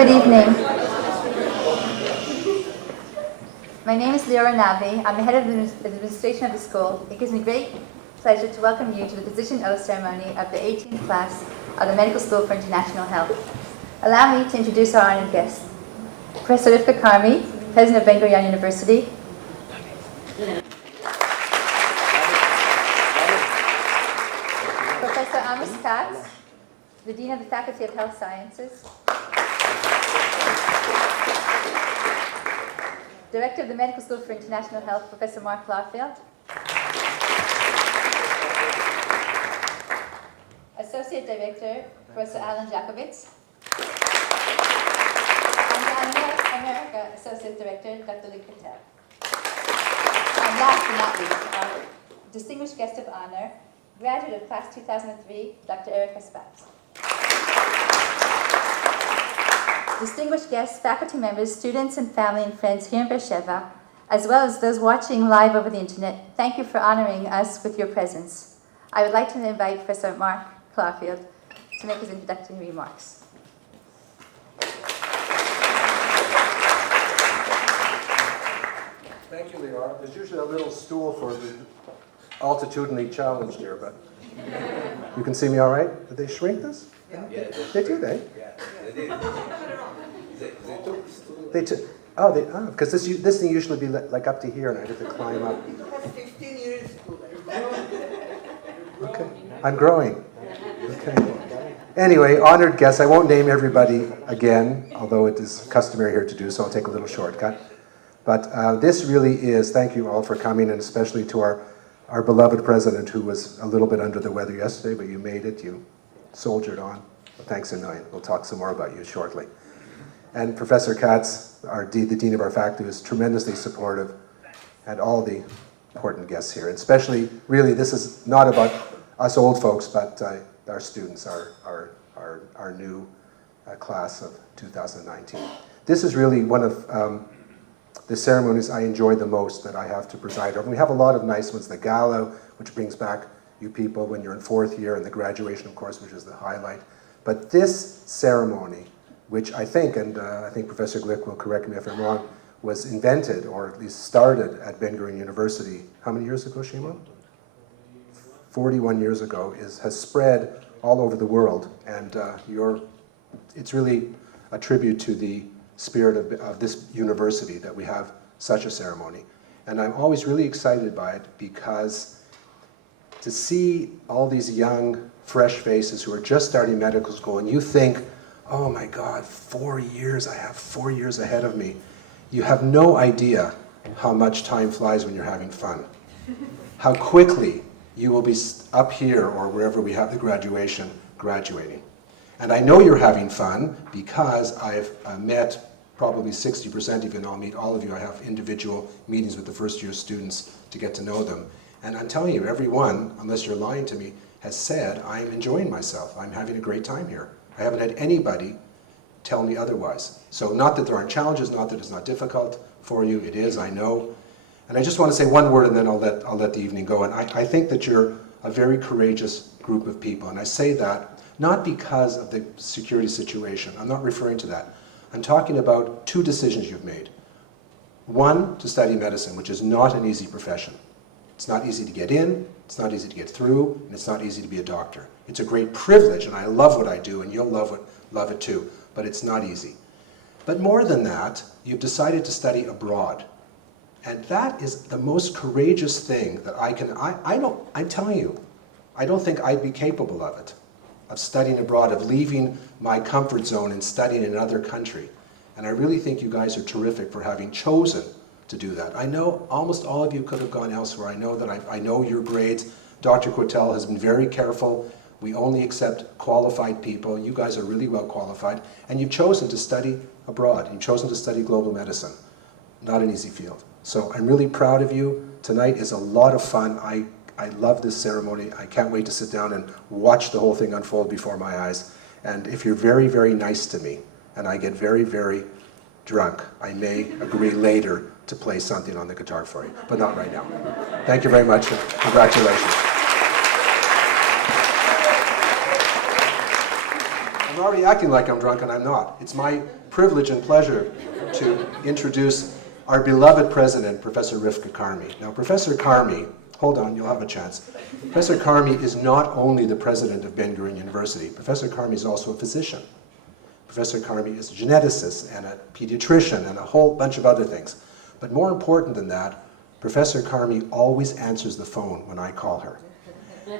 good evening. My name is Leora Navi. I'm the head of the administration of the school. It gives me great pleasure to welcome you to the position oath ceremony of the 18th class of the Medical School for International Health. Allow me to introduce our honored guests. Professor Rivka Karmi, President of Gurion University. Professor Amos Katz, the Dean of the Faculty of Health Sciences. Director of the Medical School for International Health, Professor Mark Clarfield. Associate Director, Professor Alan Jacobitz. And America Associate Director, Dr. Lee Patel. And last but not least, our distinguished guest of honor, graduate of class 2003, Dr. Erica Spatz. Distinguished guests, faculty members, students, and family and friends here in Beersheba, as well as those watching live over the internet, thank you for honoring us with your presence. I would like to invite Professor Mark Clarfield to make his introductory remarks. Thank you, Leora. There's usually a little stool for the altitudinally challenged here, but you can see me all right? Did they shrink this? Yeah. They do, they? Yeah, they did. They took, because this thing usually be like up to here, and I have to climb up. It has 15 years to Okay, I'm growing. Okay. Anyway, honored guests, I won't name everybody again, although it is customary here to do so. I'll take a little shortcut. But this really is, thank you all for coming, and especially to our beloved president, who was a little bit under the weather yesterday, but you made it, you soldiered on. Well, thanks a million. We'll talk some more about you shortly. And Professor Katz, the Dean of our faculty, was tremendously supportive, and all the important guests here. And especially, really, this is not about us old folks, but our students, our new class of 2019. This is really one of the ceremonies I enjoy the most that I have to preside over. We have a lot of nice ones, the gala, which brings back you people when you're in fourth year, and the graduation, of course, which is the highlight. But this ceremony, which I think, and I think Professor Glick will correct me if I'm wrong, was invented, or at least started at Ben Gurion University, how many years ago, Shimo? 41 years ago, has spread all over the world, and it's really a tribute to the spirit of this university that we have such a ceremony. And I'm always really excited by it, because to see all these young, fresh faces who are just starting medical school, and you think, oh my God, 4 years, I have 4 years ahead of me. You have no idea how much time flies when you're having fun. How quickly you will be up here or wherever we have the graduation, graduating. And I know you're having fun because I've met probably 60% of you, and I'll meet all of you. I have individual meetings with the first year students to get to know them. And I'm telling you, everyone, unless you're lying to me, has said, I'm enjoying myself. I'm having a great time here. I haven't had anybody tell me otherwise. So not that there aren't challenges, not that it's not difficult for you. It is, I know. And I just want to say one word, and then I'll let the evening go. And I think that you're a very courageous group of people. And I say that not because of the security situation. I'm not referring to that. I'm talking about two decisions you've made. One, to study medicine, which is not an easy profession. It's not easy to get in, it's not easy to get through, and it's not easy to be a doctor. It's a great privilege, and I love what I do, and you'll love it too, but it's not easy. But more than that, you've decided to study abroad. And that is the most courageous thing that I'm telling you, I don't think I'd be capable of it, of studying abroad, of leaving my comfort zone and studying in another country. And I really think you guys are terrific for having chosen to do that. I know almost all of you could have gone elsewhere. I know that I know your grades. Dr. Quattel has been very careful. We only accept qualified people. You guys are really well qualified. And you've chosen to study abroad. You've chosen to study global medicine. Not an easy field. So I'm really proud of you. Tonight is a lot of fun. I love this ceremony. I can't wait to sit down and watch the whole thing unfold before my eyes. And if you're very, very nice to me, and I get very, very drunk, I may agree later to play something on the guitar for you, but not right now. Thank you very much. Congratulations. I'm already acting like I'm drunk and I'm not. It's my privilege and pleasure to introduce our beloved president, Professor Rivka Karmi. Now, Professor Karmi, hold on, you'll have a chance. Professor Karmi is not only the president of Ben Gurion University. Professor Karmi is also a physician. Professor Karmi is a geneticist and a pediatrician and a whole bunch of other things. But more important than that, Professor Karmi always answers the phone when I call her.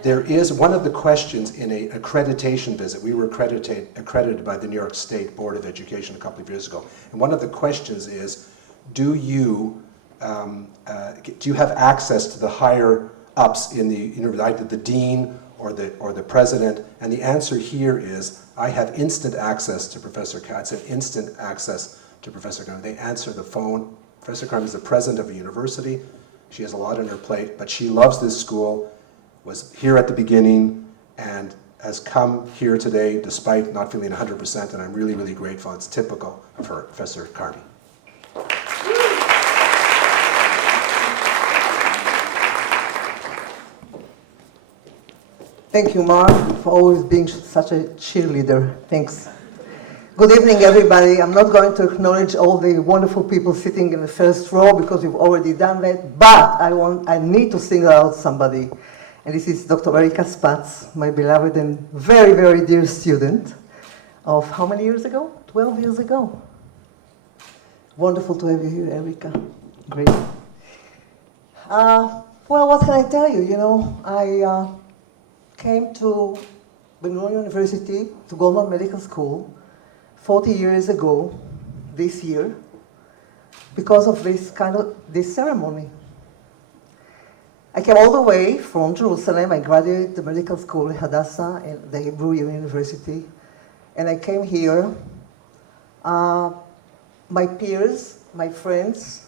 There is one of the questions in an accreditation visit. We were accredited by the New York State Board of Education a couple of years ago. And one of the questions is, do you have access to the higher ups in the university, either the dean or the president? And the answer here is, I have instant access to Professor Katz and instant access to Professor Karmi. They answer the phone. Professor Karmi is the president of a university. She has a lot on her plate, but she loves this school, was here at the beginning, and has come here today despite not feeling 100%, and I'm really, really grateful. It's typical of her, Professor Karmi. Thank you, Mark, for always being such a cheerleader. Thanks. Good evening, everybody. I'm not going to acknowledge all the wonderful people sitting in the first row because you've already done that, but I need to single out somebody. And this is Dr. Erika Spatz, my beloved and very, very dear student of how many years ago? 12 years ago. Wonderful to have you here, Erika. Great. Well, what can I tell you? You know, I came to Ben Gurion University, to Goldman Medical School, 40 years ago, this year, because of this ceremony. I came all the way from Jerusalem. I graduated the medical school in Hadassah and the Hebrew University, and I came here. My peers, my friends,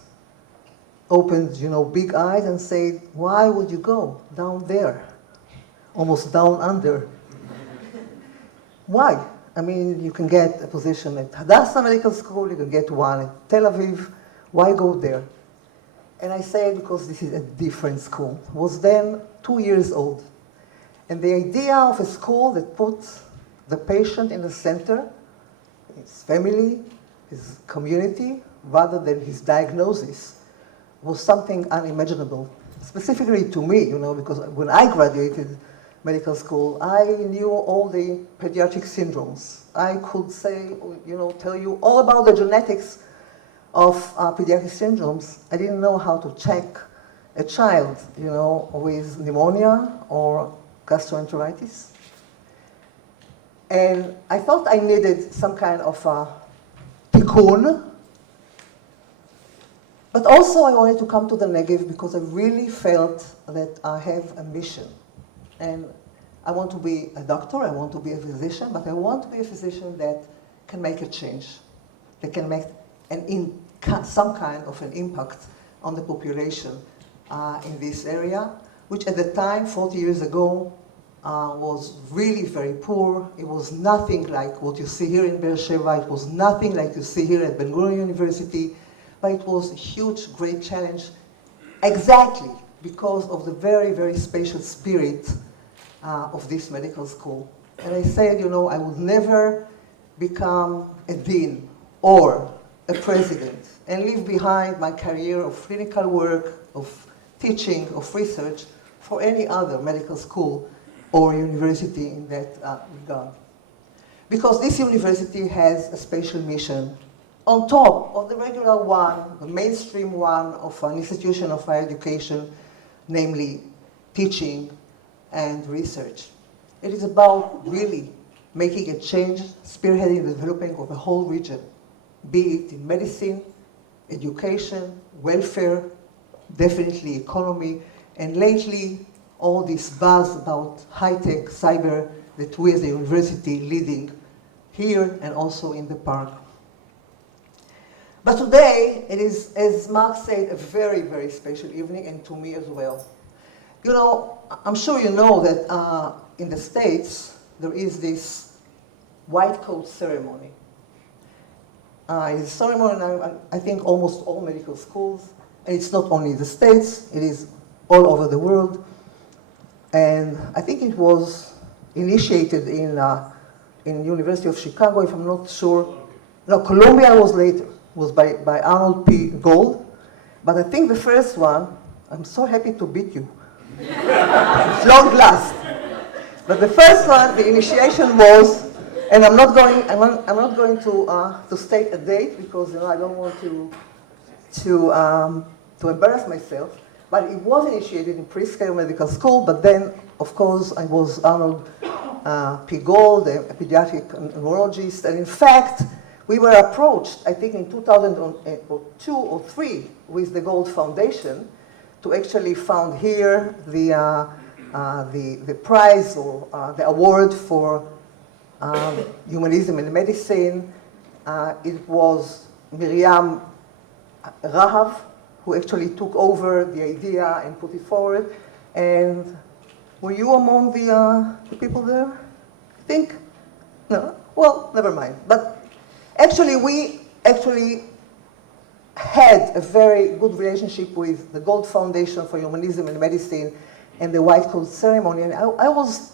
opened, big eyes and said, "Why would you go down there, almost down under? Why? I mean, you can get a position at Hadassah Medical School, you can get one at Tel Aviv. Why go there?" And I said, because this is a different school. I was then 2 years old. And the idea of a school that puts the patient in the center, his family, his community, rather than his diagnosis, was something unimaginable. Specifically to me, because when I graduated medical school, I knew all the pediatric syndromes. I could say, tell you all about the genetics of pediatric syndromes. I didn't know how to check a child, with pneumonia or gastroenteritis. And I thought I needed some kind of a tikkun. But also I wanted to come to the Negev because I really felt that I have a mission. And I want to be a doctor, I want to be a physician, but I want to be a physician that can make a change, that can make some kind of an impact on the population in this area, which at the time, 40 years ago, was really very poor. It was nothing like what you see here in Be'er Sheva. It was nothing like you see here at Ben Gurion University, but it was a huge, great challenge, exactly because of the very, very special spirit of this medical school. And I said, I would never become a dean or a president and leave behind my career of clinical work, of teaching, of research for any other medical school or university in that regard. Because this university has a special mission on top of the regular one, the mainstream one of an institution of higher education, namely teaching and research. It is about really making a change, spearheading the development of a whole region, be it in medicine, education, welfare, definitely economy, and lately all this buzz about high-tech, cyber, that we as a university leading here and also in the park. But today, it is, as Mark said, a very, very special evening, and to me as well. I'm sure you know that in the States, there is this white coat ceremony. It's a ceremony, I think, almost all medical schools, and it's not only in the States, it is all over the world. And I think it was initiated in in University of Chicago, if I'm not sure. No, Columbia was later, was by Arnold P. Gold. But I think the first one, I'm so happy to beat you. Long last. But the first one, the initiation was, and I'm not going to state a date because I don't want to embarrass myself. But it was initiated in prescale medical school. But then, of course, I was Arnold P. Gold, a pediatric neurologist, and in fact, we were approached, I think in 2002 or 3, with the Gold Foundation to actually found here the prize or the award for humanism and medicine. It was Miriam Rahav who actually took over the idea and put it forward. And were you among the people there? I think? No? Well, never mind. But actually, we had a very good relationship with the Gold Foundation for Humanism and Medicine and the White Coat Ceremony. And I was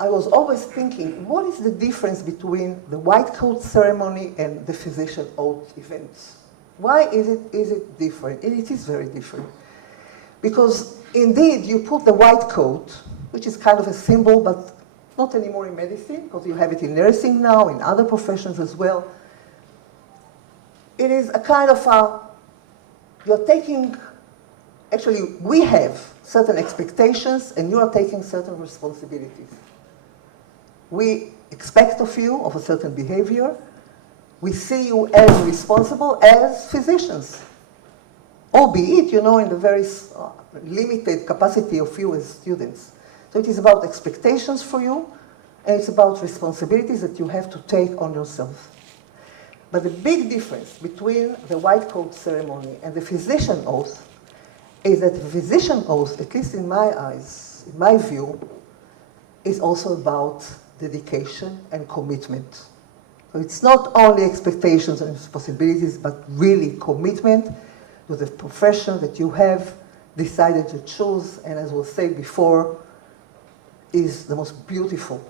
always thinking, what is the difference between the White Coat Ceremony and the physician oath events? Why is it different? And it is very different. Because indeed, you put the white coat, which is kind of a symbol, but not anymore in medicine, because you have it in nursing now, in other professions as well. It is a kind of you're taking, actually, we have certain expectations, and you are taking certain responsibilities. We expect of you of a certain behavior. We see you as responsible as physicians, albeit, in the very limited capacity of you as students. So it is about expectations for you, and it's about responsibilities that you have to take on yourself. But the big difference between the white coat ceremony and the physician oath is that the physician oath, at least in my eyes, in my view, is also about dedication and commitment. So it's not only expectations and responsibilities, but really commitment to the profession that you have decided to choose, and as was said before, is the most beautiful,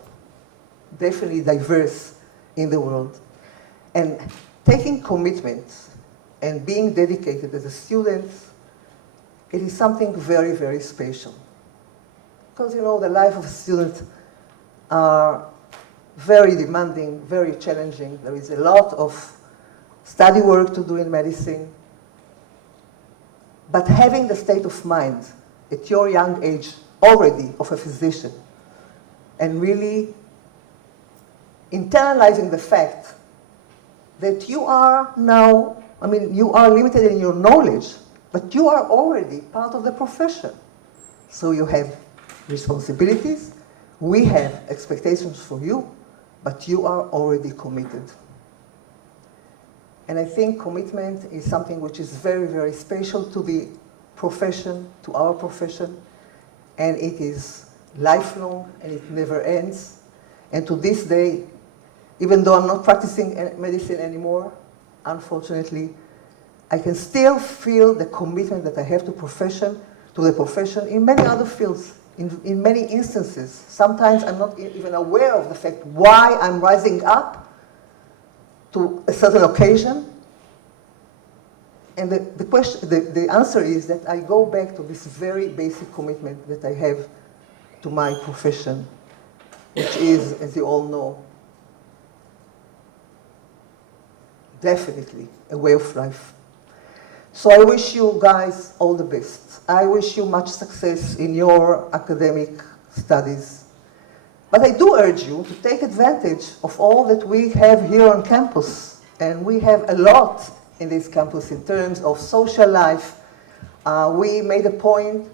definitely diverse in the world. And taking commitments and being dedicated as a student, it is something very, very special. Because, the life of a student are very demanding, very challenging. There is a lot of study work to do in medicine. But having the state of mind at your young age already of a physician and really internalizing the fact that you are now, you are limited in your knowledge, but you are already part of the profession. So you have responsibilities, we have expectations for you, but you are already committed. And I think commitment is something which is very, very special to the profession, to our profession, and it is lifelong and it never ends. And to this day, even though I'm not practicing medicine anymore, unfortunately, I can still feel the commitment that I have to the profession in many other fields. In many instances, sometimes I'm not even aware of the fact why I'm rising up to a certain occasion. And the answer is that I go back to this very basic commitment that I have to my profession, which is, as you all know, definitely a way of life. So I wish you guys all the best. I wish you much success in your academic studies. But I do urge you to take advantage of all that we have here on campus. And we have a lot in this campus in terms of social life. We made a point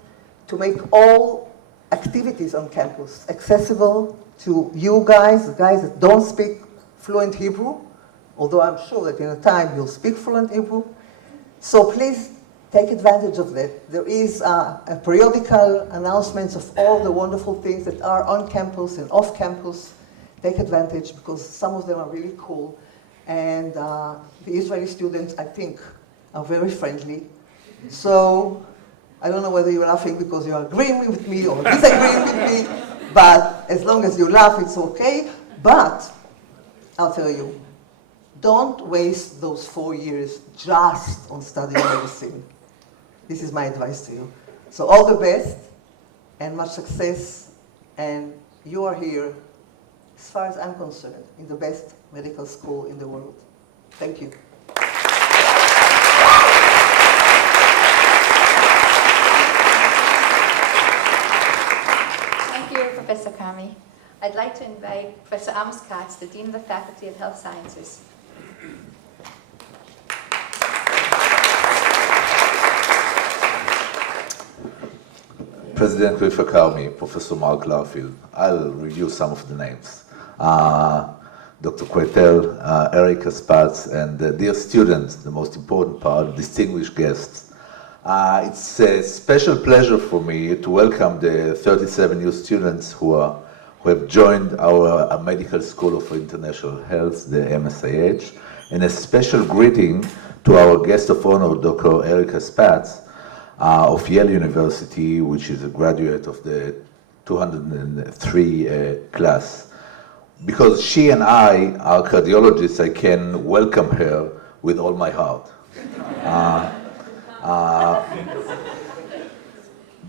to make all activities on campus accessible to you guys, the guys that don't speak fluent Hebrew, although I'm sure that in a time you'll speak fluent Hebrew. So please take advantage of that. There is a periodical announcements of all the wonderful things that are on campus and off campus. Take advantage because some of them are really cool. And the Israeli students, I think, are very friendly. So I don't know whether you're laughing because you're agreeing with me or disagreeing with me, But as long as you laugh, it's okay. But I'll tell you, don't waste those 4 years just on studying medicine. This is my advice to you. So all the best and much success. And you are here, as far as I'm concerned, in the best medical school in the world. Thank you. Thank you, Professor Karmi. I'd like to invite Professor Amos Katz, the Dean of the Faculty of Health Sciences. President Professor Karmi, Professor Mark Larfield. I'll review some of the names. Dr. Quetel, Erika Spatz, and dear students, the most important part, distinguished guests. It's a special pleasure for me to welcome the 37 new students who have joined our Medical School of International Health, the MSIH, and a special greeting to our guest of honor, Dr. Erika Spatz, of Yale University, which is a graduate of the 203 class. Because she and I are cardiologists, I can welcome her with all my heart.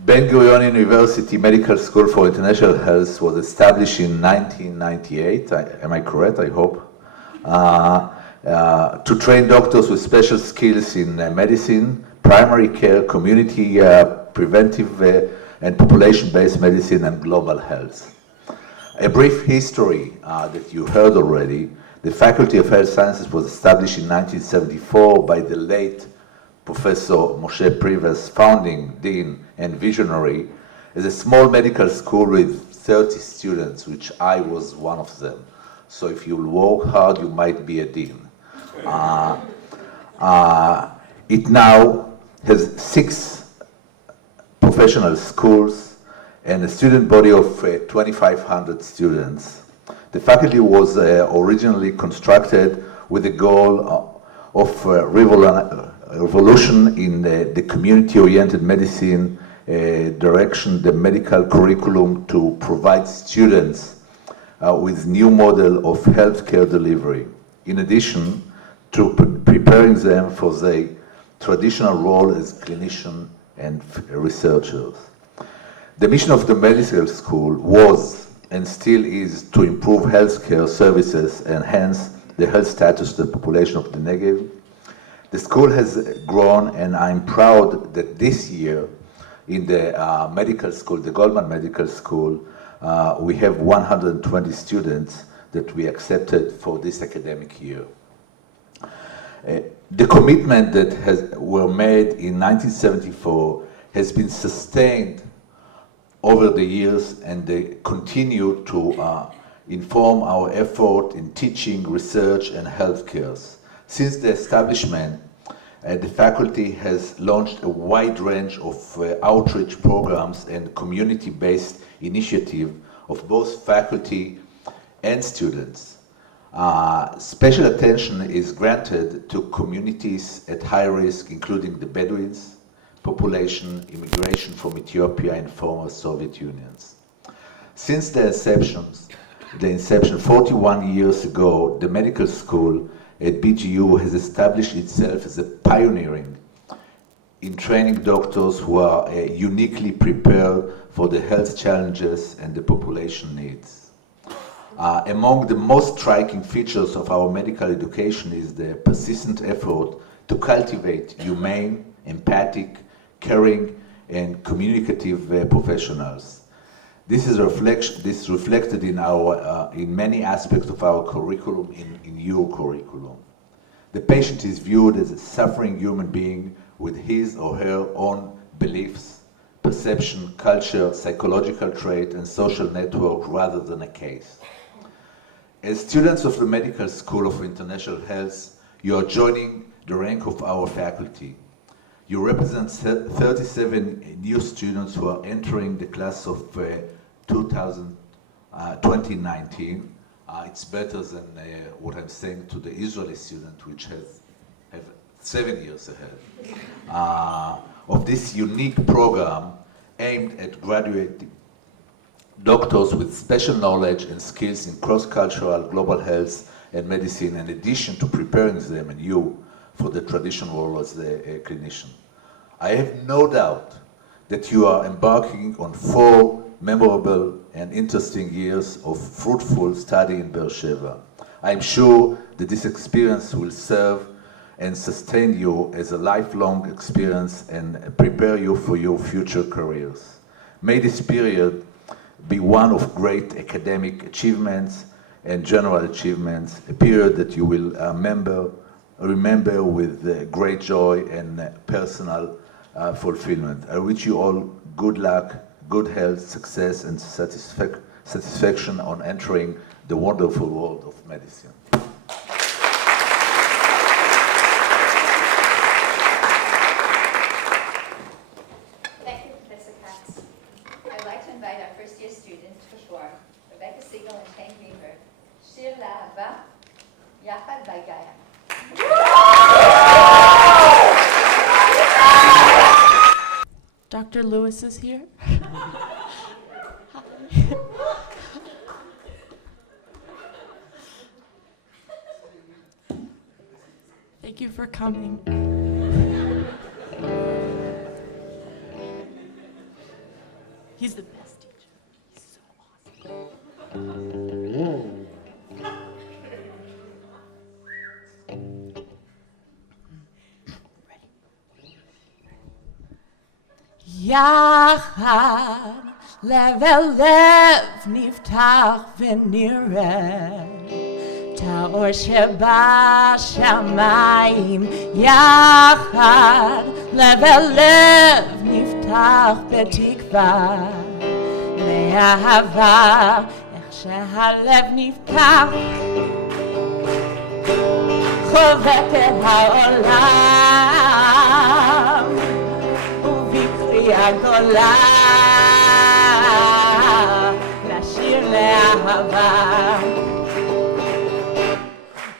Ben-Gurion University Medical School for International Health was established in 1998, am I correct, I hope? To train doctors with special skills in medicine, primary care, community preventive and population-based medicine, and global health. A brief history that you heard already. The Faculty of Health Sciences was established in 1974 by the late Professor Moshe Privas, founding dean and visionary, as a small medical school with 30 students, which I was one of them. So if you work hard, you might be a dean. It now has 6 professional schools and a student body of 2,500 students. The faculty was originally constructed with the goal of revolution in the community-oriented medicine direction, the medical curriculum, to provide students with new model of healthcare delivery. In addition to preparing them for their traditional role as clinicians and researchers. The mission of the medical school was and still is to improve healthcare services and enhance the health status of the population of the Negev. The school has grown, and I'm proud that this year in the medical school, the Goldman Medical School, we have 120 students that we accepted for this academic year. The commitment that were made in 1974 has been sustained over the years, and they continue to inform our effort in teaching, research, and healthcare. Since the establishment, the faculty has launched a wide range of outreach programs and community-based initiative of both faculty and students. Special attention is granted to communities at high risk, including the Bedouins, population, immigration from Ethiopia and former Soviet Unions. Since the inception 41 years ago, the medical school at BGU has established itself as a pioneering in training doctors who are uniquely prepared for the health challenges and the population needs. Among the most striking features of our medical education is the persistent effort to cultivate humane, empathic, caring, and communicative professionals. This is reflected in many aspects of our curriculum, in your curriculum. The patient is viewed as a suffering human being with his or her own beliefs, perception, culture, psychological trait, and social network rather than a case. As students of the Medical School of International Health, you are joining the rank of our faculty. You represent 37 new students who are entering the class of 2019. It's better than what I'm saying to the Israeli student, which have 7 years ahead, of this unique program aimed at graduating doctors with special knowledge and skills in cross-cultural global health and medicine, in addition to preparing them and you for the traditional role as the clinician. I have no doubt that you are embarking on 4 memorable and interesting years of fruitful study in Beersheba. I am sure that this experience will serve and sustain you as a lifelong experience and prepare you for your future careers. May this period be one of great academic achievements and general achievements, a period that you will remember with great joy and personal fulfillment. I wish you all good luck, good health, success, and satisfaction on entering the wonderful world of medicine. Thank you, Professor Katz. I'd like to invite our first-year students to perform, Rebecca Siegel and Shane Greenberg, Shir La'ava, Yachad Bagaya. Dr. Lewis is here. Thank you for coming. He's the best teacher. He's so awesome. יחד לב אל לב נפתח ונראה את האור שבשמיים. יחד לב אל לב נפתח בתקווה לאהבה. איך שהלב נפתח חובק את העולם ובקריאה גדולה לשיר לאהבה.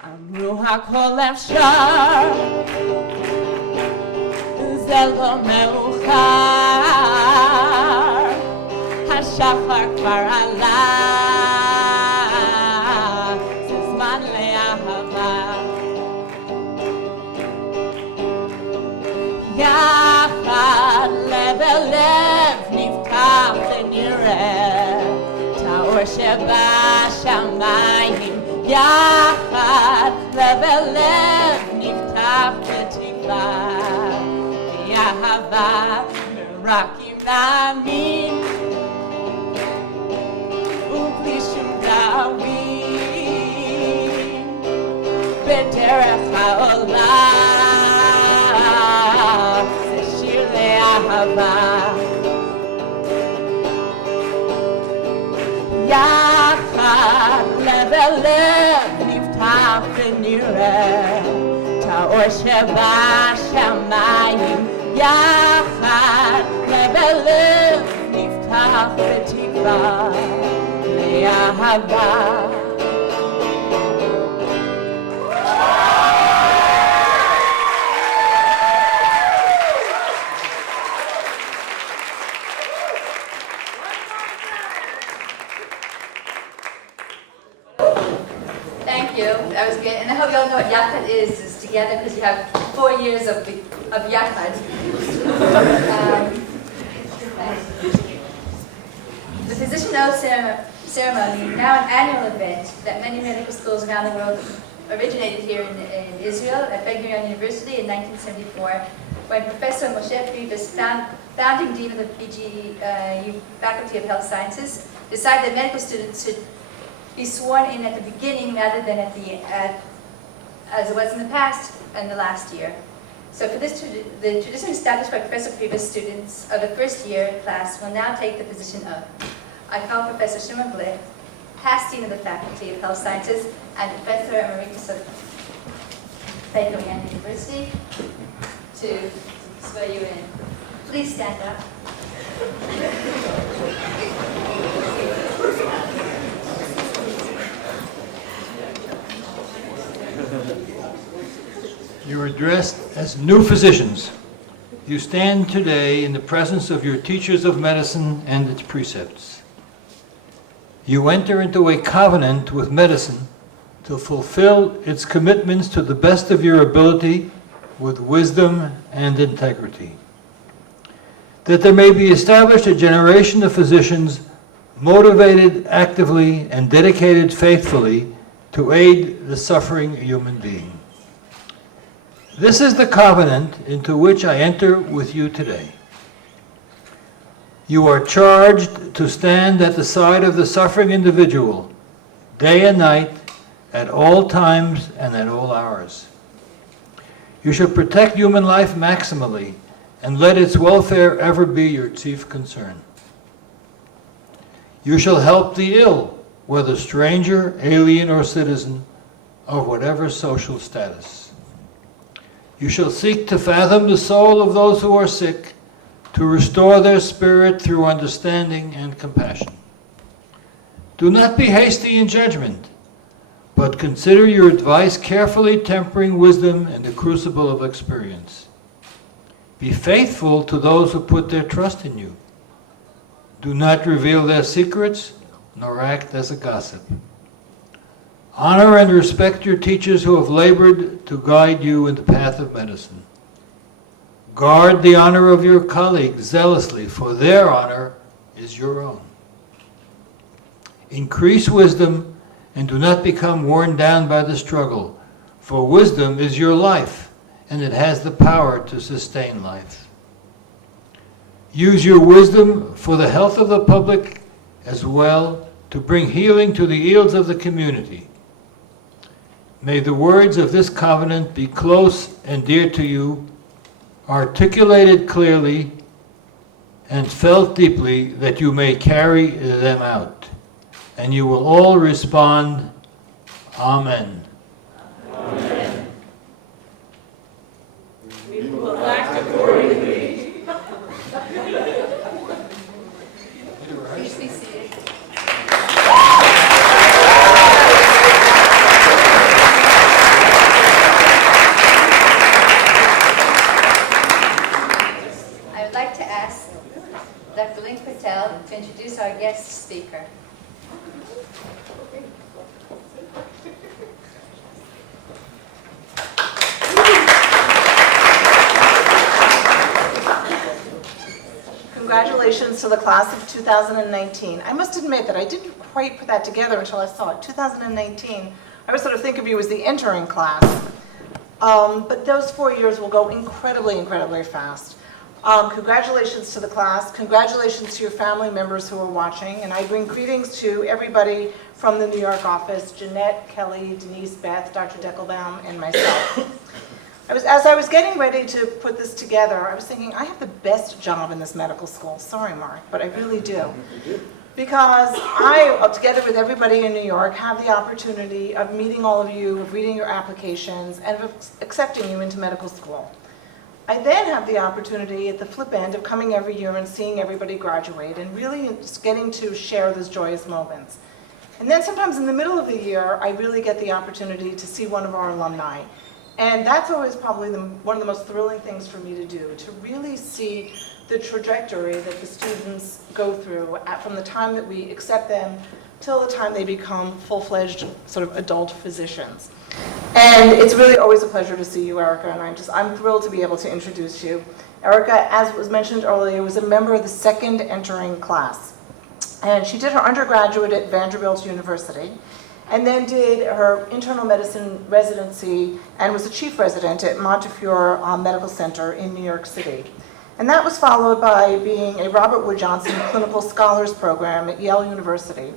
אמרו הכל אפשר, זה לא מאוחר, השחר כבר עלה, זה זמן לאהבה. יחד לב אל לב נפתח ונראה את האור שבשמיים. יחד לב אל לב נפתח בתקווה ואהבה, רק אם נאמין ובלי שום דאווין בדרך העולם, זה שיר לאהבה. יחד לב אל לב נפתח ונראה את האור שבשמיים. יחד לב אל לב נפתח בתקווה לאהבה. Thank you. That was good. And I hope you all know what Yachad is together, because you have 4 years of Yachad. The Physician Oath ceremony, now an annual event that many medical schools around the world originated here in Israel at Gurion University in 1974, when Professor Moshe Priebus, founding dean of the BGU Faculty of Health Sciences, decided that medical students should be sworn in at the beginning rather than at as it was in the past and the last year. So for this, the tradition established by Professor Priebus, students of the first year class will now take the physician oath. I call Professor Shimon Blick, past dean of the Faculty of Health Sciences and Professor Emeritus of Gurion University, to swear you in. Please stand up. You are dressed as new physicians. You stand today in the presence of your teachers of medicine and its precepts. you enter into a covenant with medicine to fulfill its commitments to the best of your ability with wisdom and integrity. That there may be established a generation of physicians motivated actively and dedicated faithfully to aid the suffering human being. This is the covenant into which I enter with you today. You are charged to stand at the side of the suffering individual, day and night, at all times and at all hours. You shall protect human life maximally and let its welfare ever be your chief concern. You shall help the ill, whether stranger, alien, or citizen, of whatever social status. You shall seek to fathom the soul of those who are sick, to restore their spirit through understanding and compassion. Do not be hasty in judgment, but consider your advice carefully tempering wisdom in the crucible of experience. Be faithful to those who put their trust in you. Do not reveal their secrets, nor act as a gossip. Honor and respect your teachers who have labored to guide you in the path of medicine. Guard the honor of your colleagues zealously, for their honor is your own. Increase wisdom and do not become worn down by the struggle, for wisdom is your life, and it has the power to sustain life. Use your wisdom for the health of the public as well to bring healing to the ills of the community. May the words of this covenant be close and dear to you, articulated clearly and felt deeply, that you may carry them out. And you will all respond, Amen. Amen. We will act accordingly. Please be seated. I would like to ask Dr. Link Patel to introduce our guest speaker. Congratulations to the class of 2019. I must admit that I didn't quite put that together until I saw it. 2019, I would sort of think of you as the entering class. But those 4 years will go incredibly, incredibly fast. Congratulations to the class. Congratulations to your family members who are watching. And I bring greetings to everybody from the New York office, Jeanette, Kelly, Denise, Beth, Dr. Deckelbaum, and myself. As I was getting ready to put this together, I was thinking, I have the best job in this medical school. Sorry, Mark, but I really do. Because I, together with everybody in New York, have the opportunity of meeting all of you, of reading your applications, and of accepting you into medical school. I then have the opportunity at the flip end of coming every year and seeing everybody graduate and really just getting to share those joyous moments. And then sometimes in the middle of the year, I really get the opportunity to see one of our alumni. And that's always probably one of the most thrilling things for me to do, to really see the trajectory that the students go through from the time that we accept them till the time they become full-fledged sort of adult physicians. And it's really always a pleasure to see you, Erica, and I'm thrilled to be able to introduce you. Erica, as was mentioned earlier, was a member of the second entering class. And she did her undergraduate at Vanderbilt University, and then did her internal medicine residency and was a chief resident at Montefiore Medical Center in New York City. And that was followed by being a Robert Wood Johnson Clinical Scholars Program at Yale University,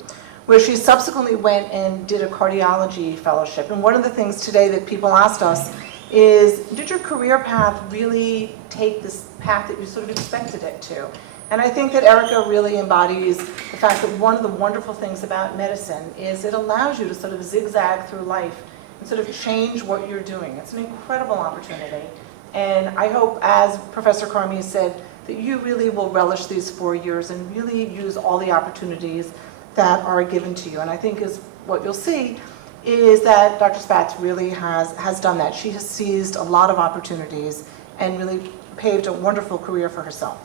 where she subsequently went and did a cardiology fellowship. And one of the things today that people asked us is, did your career path really take this path that you sort of expected it to? And I think that Erica really embodies the fact that one of the wonderful things about medicine is it allows you to sort of zigzag through life and sort of change what you're doing. It's an incredible opportunity. And I hope, as Professor Carmi said, that you really will relish these 4 years and really use all the opportunities that are given to you. And I think is what you'll see is that Dr. Spatz really has done that. She has seized a lot of opportunities and really paved a wonderful career for herself.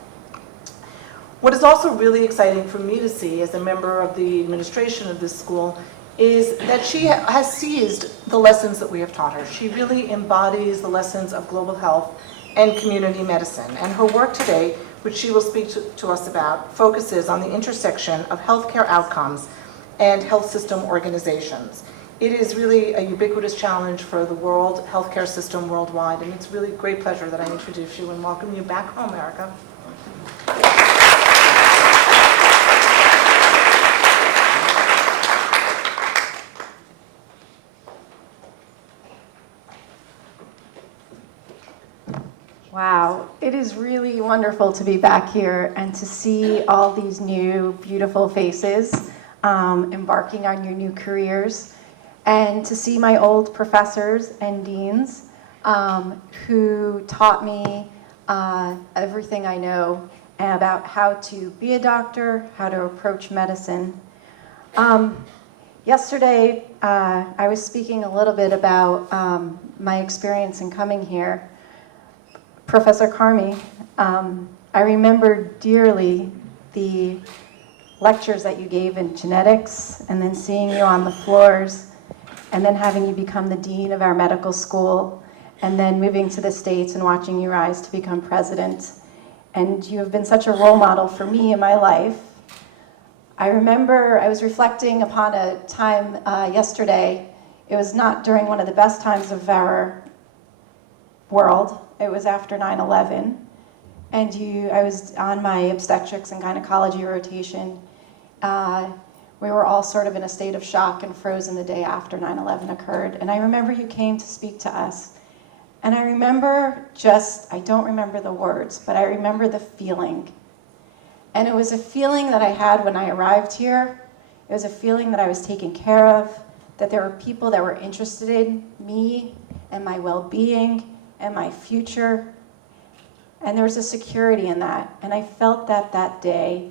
What is also really exciting for me to see as a member of the administration of this school is that she has seized the lessons that we have taught her. She really embodies the lessons of global health and community medicine. And her work today, which she will speak to us about, focuses on the intersection of healthcare outcomes and health system organizations. It is really a ubiquitous challenge for the world healthcare system worldwide, and it's really a great pleasure that I introduce you and welcome you back home, Erica. Wow, it is really wonderful to be back here and to see all these new, beautiful faces embarking on your new careers, and to see my old professors and deans who taught me everything I know about how to be a doctor, how to approach medicine. Yesterday, I was speaking a little bit about my experience in coming here. Professor Carmi, I remember dearly the lectures that you gave in genetics, and then seeing you on the floors, and then having you become the dean of our medical school, and then moving to the States and watching you rise to become president. And you have been such a role model for me in my life. I remember I was reflecting upon a time yesterday. It was not during one of the best times of our world. It was after 9/11, and I was on my obstetrics and gynecology rotation. We were all sort of in a state of shock and frozen the day after 9/11 occurred. And I remember you came to speak to us. And I remember I don't remember the words, but I remember the feeling. And it was a feeling that I had when I arrived here. It was a feeling that I was taken care of, that there were people that were interested in me and my well-being and my future, and there was a security in that. And I felt that day,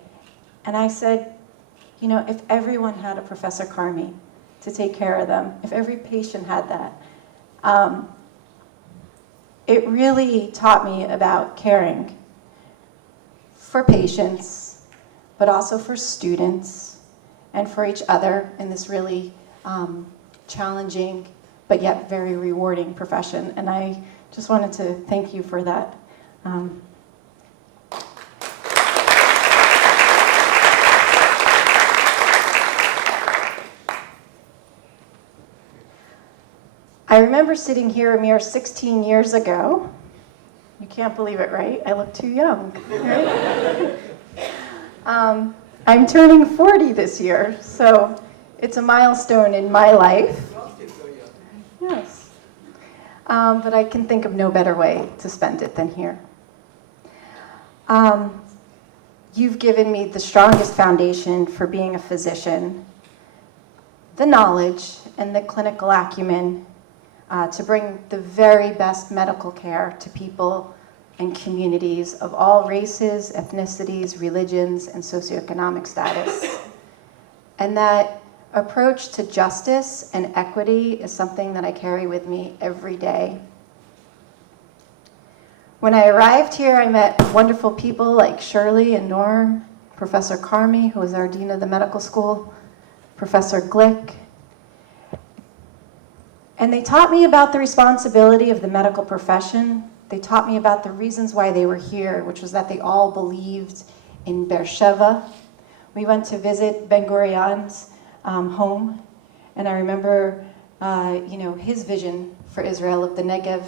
and I said, you know, if everyone had a Professor Carmi to take care of them, if every patient had that, it really taught me about caring for patients, but also for students and for each other in this really challenging but yet very rewarding profession. And I just wanted to thank you for that. I remember sitting here a mere 16 years ago. You can't believe it, right? I look too young, right? I'm turning 40 this year, so it's a milestone in my life. Yes. But I can think of no better way to spend it than here. You've given me the strongest foundation for being a physician, the knowledge and the clinical acumen to bring the very best medical care to people and communities of all races, ethnicities, religions, and socioeconomic status. And that approach to justice and equity is something that I carry with me every day. When I arrived here, I met wonderful people like Shirley and Norm, Professor Carmi, who was our dean of the medical school, Professor Glick. And they taught me about the responsibility of the medical profession. They taught me about the reasons why they were here, which was that they all believed in Beersheba. We went to visit Ben Gurion's home, and I remember his vision for Israel of the Negev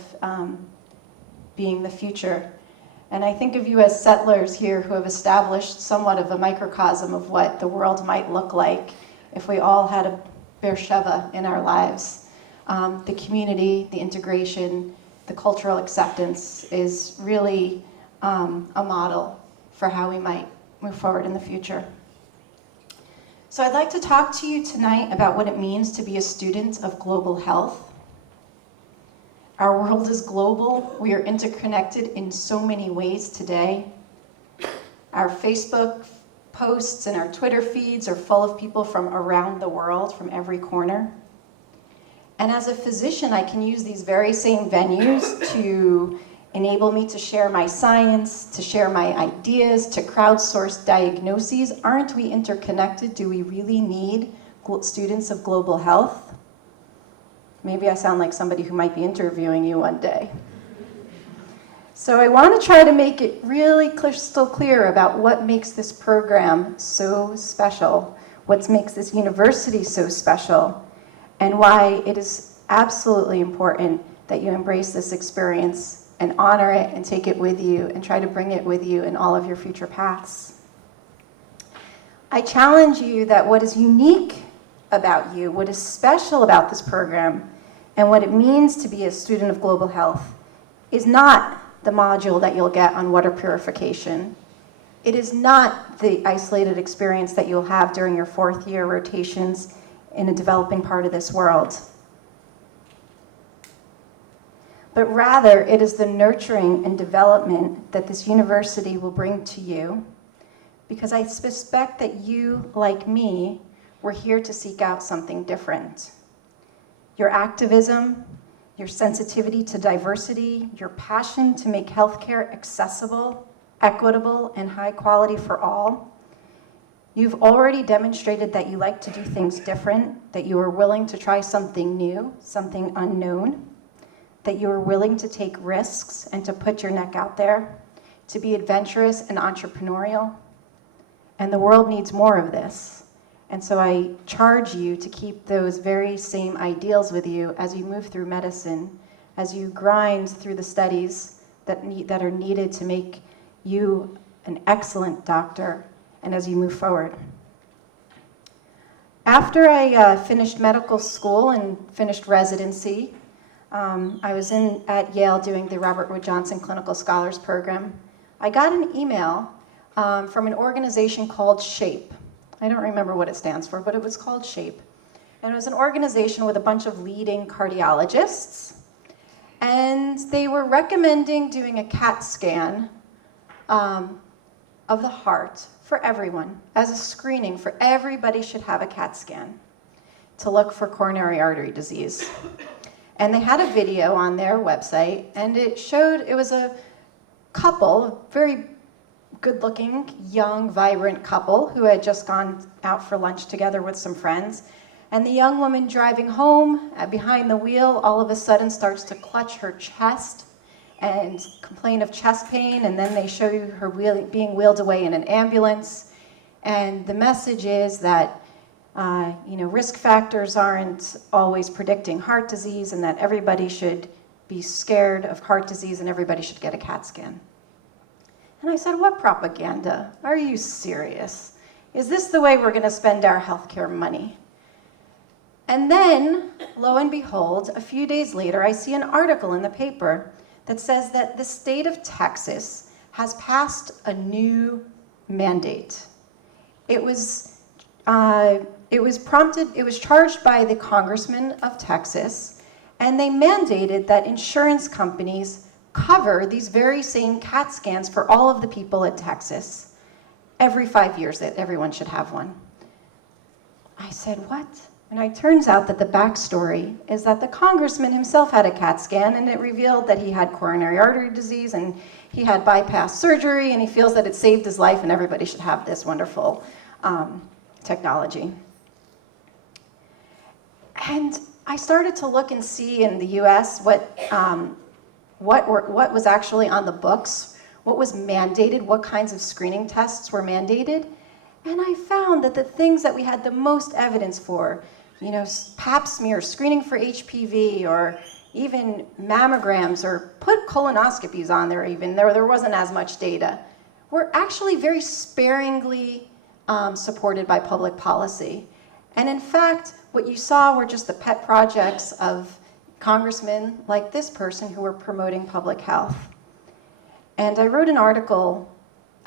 being the future. And I think of you as settlers here who have established somewhat of a microcosm of what the world might look like if we all had a Beersheba in our lives. The community, the integration, the cultural acceptance is really a model for how we might move forward in the future. So I'd like to talk to you tonight about what it means to be a student of global health. Our world is global. We are interconnected in so many ways today. Our Facebook posts and our Twitter feeds are full of people from around the world, from every corner. And as a physician, I can use these very same venues to enable me to share my science, to share my ideas, to crowdsource diagnoses. Aren't we interconnected? Do we really need students of global health? Maybe I sound like somebody who might be interviewing you one day. So I want to try to make it really crystal clear about what makes this program so special, what makes this university so special, and why it is absolutely important that you embrace this experience and honor it and take it with you and try to bring it with you in all of your future paths. I challenge you that what is unique about you, what is special about this program, and what it means to be a student of global health is not the module that you'll get on water purification. It is not the isolated experience that you'll have during your fourth year rotations in a developing part of this world. But rather, it is the nurturing and development that this university will bring to you, because I suspect that you, like me, were here to seek out something different. Your activism, your sensitivity to diversity, your passion to make healthcare accessible, equitable, and high quality for all. You've already demonstrated that you like to do things different, that you are willing to try something new, something unknown, that you are willing to take risks and to put your neck out there, to be adventurous and entrepreneurial. And the world needs more of this. And so I charge you to keep those very same ideals with you as you move through medicine, as you grind through the studies that are needed to make you an excellent doctor, and as you move forward. After I finished medical school and finished residency, I was at Yale doing the Robert Wood Johnson Clinical Scholars Program. I got an email from an organization called SHAPE. I don't remember what it stands for, but it was called SHAPE. And it was an organization with a bunch of leading cardiologists. And they were recommending doing a CAT scan of the heart for everyone as a screening. For everybody should have a CAT scan to look for coronary artery disease. And they had a video on their website, and it was a couple, a very good-looking, young, vibrant couple who had just gone out for lunch together with some friends. And the young woman driving home behind the wheel all of a sudden starts to clutch her chest and complain of chest pain, and then they show you her being wheeled away in an ambulance. And the message is that risk factors aren't always predicting heart disease, and that everybody should be scared of heart disease and everybody should get a CAT scan. And I said, what propaganda? Are you serious? Is this the way we're going to spend our healthcare money? And then, lo and behold, a few days later, I see an article in the paper that says that the state of Texas has passed a new mandate. It was charged by the congressman of Texas, and they mandated that insurance companies cover these very same CAT scans for all of the people in Texas. Every 5 years, that everyone should have one. I said, what? And it turns out that the backstory is that the congressman himself had a CAT scan, and it revealed that he had coronary artery disease, and he had bypass surgery, and he feels that it saved his life, and everybody should have this wonderful technology. And I started to look and see in the US what was actually on the books, what was mandated, what kinds of screening tests were mandated. And I found that the things that we had the most evidence for, pap smear, screening for HPV, or even mammograms, or put colonoscopies on there even, there wasn't as much data, were actually very sparingly supported by public policy. And in fact, what you saw were just the pet projects of congressmen like this person who were promoting public health. And I wrote an article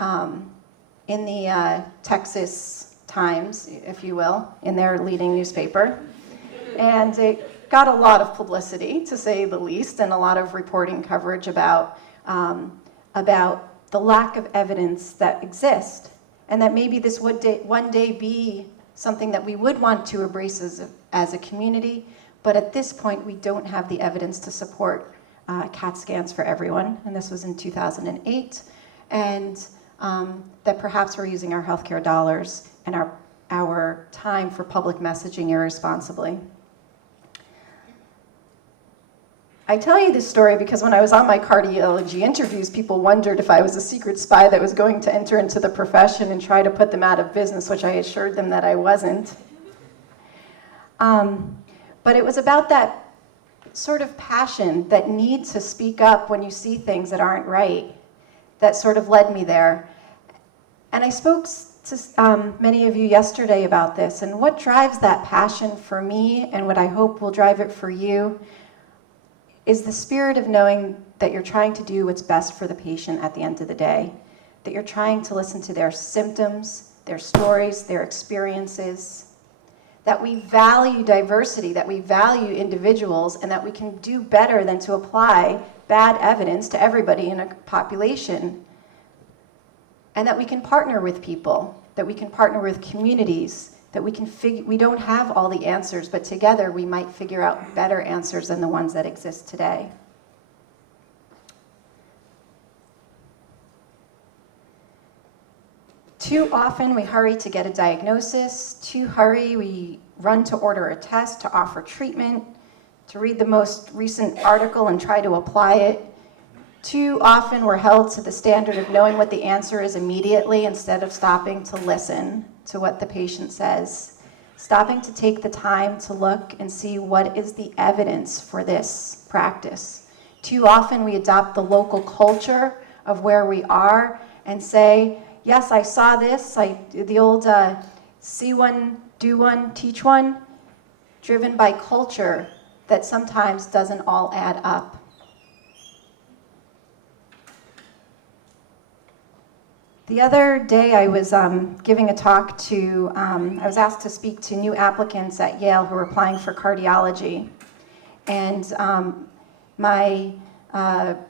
in the Texas Times, if you will, in their leading newspaper. And it got a lot of publicity, to say the least, and a lot of reporting coverage about the lack of evidence that exists, and that maybe this would one day be something that we would want to embrace as a community, but at this point we don't have the evidence to support CAT scans for everyone, and this was in 2008, and that perhaps we're using our healthcare dollars and our time for public messaging irresponsibly. I tell you this story because when I was on my cardiology interviews, people wondered if I was a secret spy that was going to enter into the profession and try to put them out of business, which I assured them that I wasn't. But it was about that sort of passion, that need to speak up when you see things that aren't right, that sort of led me there. And I spoke to many of you yesterday about this, and what drives that passion for me and what I hope will drive it for you is the spirit of knowing that you're trying to do what's best for the patient at the end of the day, that you're trying to listen to their symptoms, their stories, their experiences, that we value diversity, that we value individuals, and that we can do better than to apply bad evidence to everybody in a population, and that we can partner with people, that we can partner with communities, that we don't have all the answers, but together we might figure out better answers than the ones that exist today. Too often we hurry to get a diagnosis, we run to order a test, to offer treatment, to read the most recent article and try to apply it. Too often we're held to the standard of knowing what the answer is immediately instead of stopping to listen to what the patient says, stopping to take the time to look and see what is the evidence for this practice. Too often we adopt the local culture of where we are and say, yes, I saw this, the old see one, do one, teach one, driven by culture that sometimes doesn't all add up. The other day I was giving a talk I was asked to speak to new applicants at Yale who were applying for cardiology. And my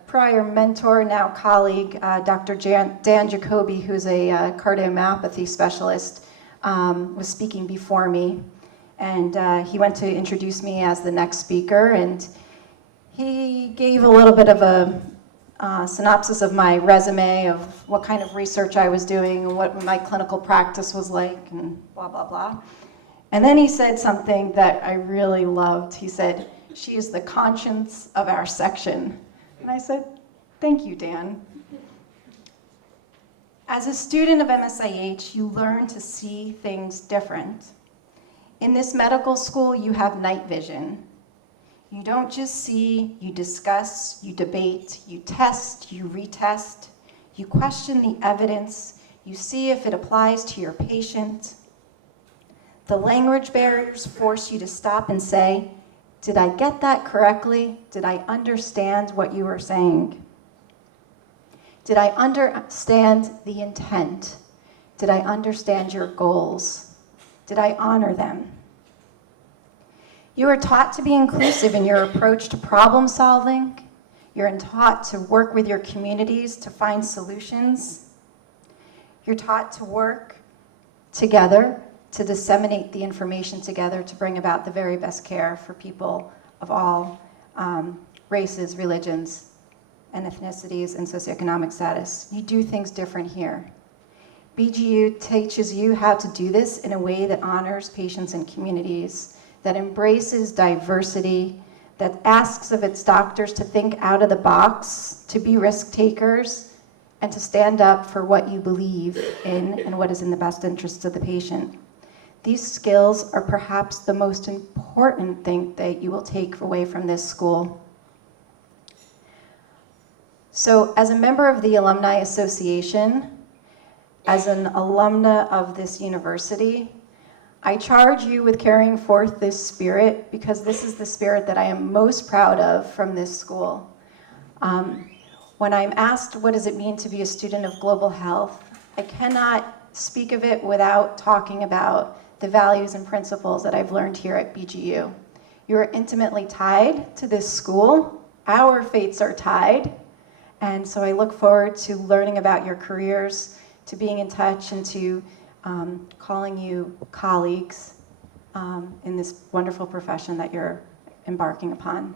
prior mentor, now colleague, Dr. Dan Jacoby, who's a cardiomyopathy specialist, was speaking before me. And he went to introduce me as the next speaker. And he gave a little bit of a synopsis of my resume, of what kind of research I was doing, and what my clinical practice was like, and blah, blah, blah. And then he said something that I really loved. He said, "She is the conscience of our section." And I said, "Thank you, Dan." As a student of MSIH, you learn to see things different. In this medical school, you have night vision. You don't just see, you discuss, you debate, you test, you retest, you question the evidence, you see if it applies to your patient. The language barriers force you to stop and say, did I get that correctly? Did I understand what you were saying? Did I understand the intent? Did I understand your goals? Did I honor them? You are taught to be inclusive in your approach to problem solving. You're taught to work with your communities to find solutions. You're taught to work together to disseminate the information together to bring about the very best care for people of all races, religions, and ethnicities and socioeconomic status. You do things different here. BGU teaches you how to do this in a way that honors patients and communities, that embraces diversity, that asks of its doctors to think out of the box, to be risk takers, and to stand up for what you believe in and what is in the best interests of the patient. These skills are perhaps the most important thing that you will take away from this school. So, as a member of the Alumni Association, as an alumna of this university, I charge you with carrying forth this spirit, because this is the spirit that I am most proud of from this school. When I'm asked what does it mean to be a student of global health, I cannot speak of it without talking about the values and principles that I've learned here at BGU. You are intimately tied to this school. Our fates are tied. And so I look forward to learning about your careers, to being in touch, and to calling you colleagues in this wonderful profession that you're embarking upon.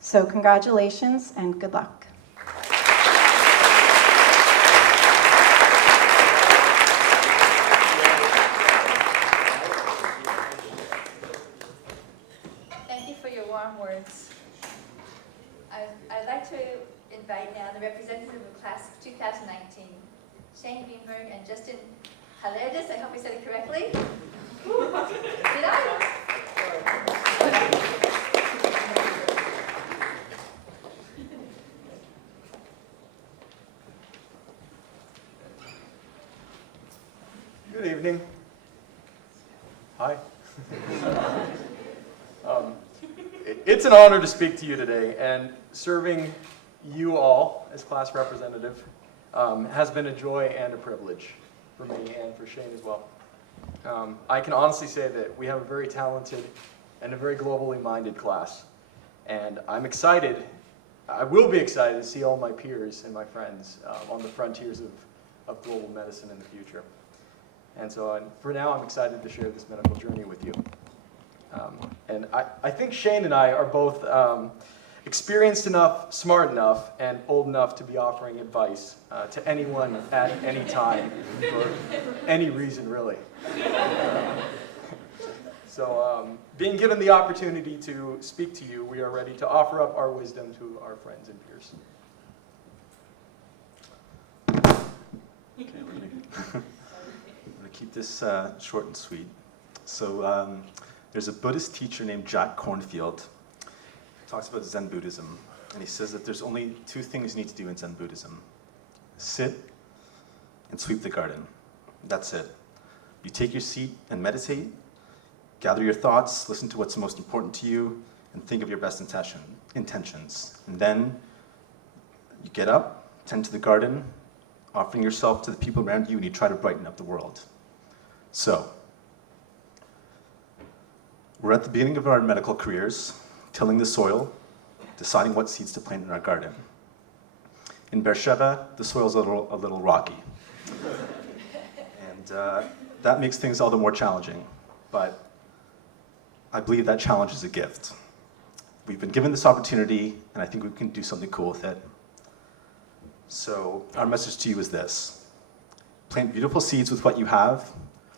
So congratulations and good luck. Thank you for your warm words. I'd like to invite now the representative of class of 2019, Shane Greenberg and Justin Haledis. I hope I said it correctly. Did I? Good evening. Hi. It's an honor to speak to you today, and serving you all as class representative has been a joy and a privilege for me and for Shane as well. I can honestly say that we have a very talented and a very globally minded class, and I'm excited, I will be excited to see all my peers and my friends on the frontiers of global medicine in the future. And so for now, I'm excited to share this medical journey with you. And I think Shane and I are both experienced enough, smart enough, and old enough to be offering advice to anyone at any time for any reason, really. So being given the opportunity to speak to you, we are ready to offer up our wisdom to our friends and peers. Okay, I'm going to keep this short and sweet. So there's a Buddhist teacher named Jack Kornfield who talks about Zen Buddhism, and he says that there's only two things you need to do in Zen Buddhism: sit and sweep the garden. That's it. You take your seat and meditate, gather your thoughts, listen to what's most important to you, and think of your best intentions. And then you get up, tend to the garden, offering yourself to the people around you, and you try to brighten up the world. So, we're at the beginning of our medical careers, tilling the soil, deciding what seeds to plant in our garden. In Beersheba, the soil's a little rocky. And that makes things all the more challenging. But I believe that challenge is a gift. We've been given this opportunity, and I think we can do something cool with it. So our message to you is this: plant beautiful seeds with what you have,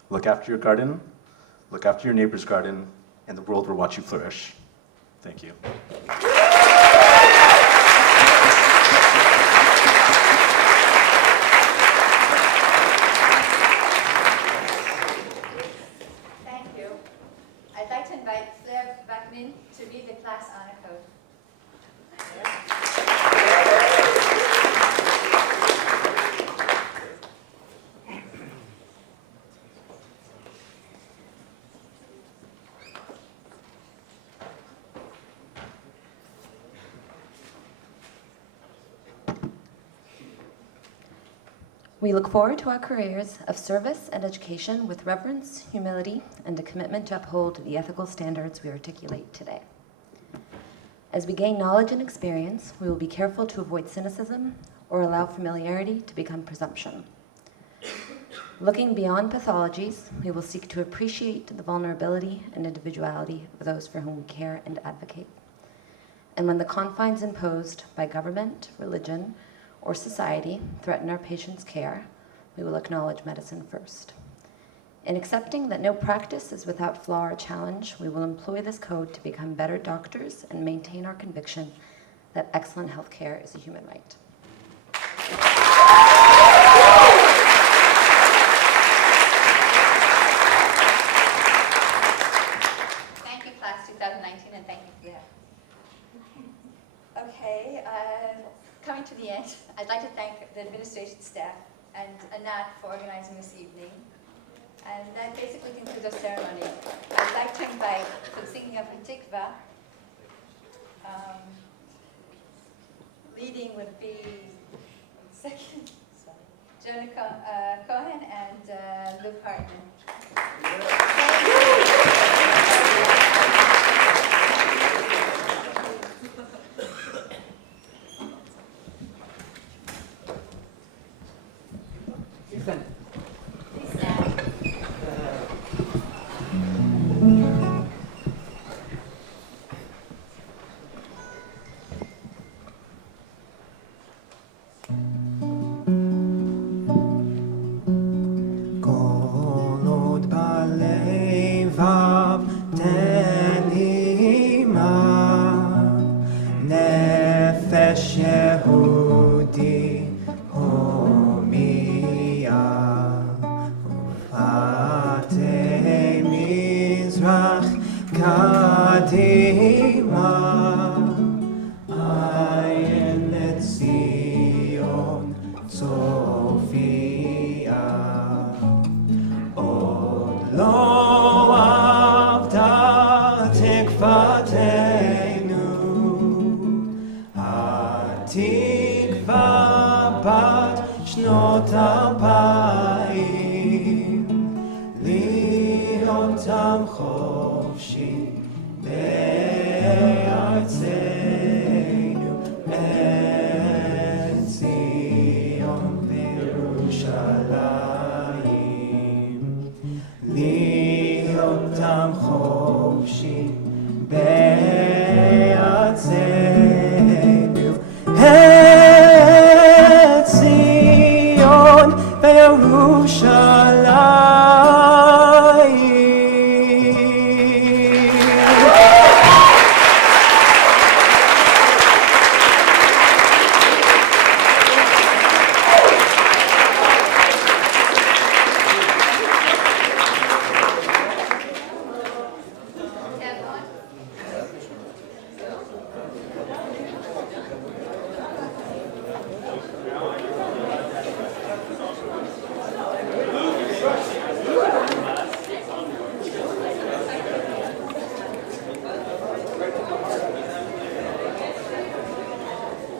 look after your garden, look after your neighbor's garden, and the world will watch you flourish. Thank you. Thank you. I'd like to invite Claire Bachman to read the class honor code. We look forward to our careers of service and education with reverence, humility, and a commitment to uphold the ethical standards we articulate today. As we gain knowledge and experience, we will be careful to avoid cynicism or allow familiarity to become presumption. Looking beyond pathologies, we will seek to appreciate the vulnerability and individuality of those for whom we care and advocate. And when the confines imposed by government, religion, or society threaten our patients' care, we will acknowledge medicine first. In accepting that no practice is without flaw or challenge, we will employ this code to become better doctors and maintain our conviction that excellent health care is a human right. Thank you, class 2019, and thank you, Claire. Okay, coming to the end, I'd like to thank the administration staff and Anat for organizing this evening. And that basically concludes our ceremony. I'd like to invite, for the singing of Hatikva, leading would be, second, sorry, Jonah Cohen and Luke Hartman. Shehudi Homiya Ufate Mizrach Kadima Ayin Etzion Sophia Od Lo Avda Tikvatenu Hatikva Bat Shnot Alpayim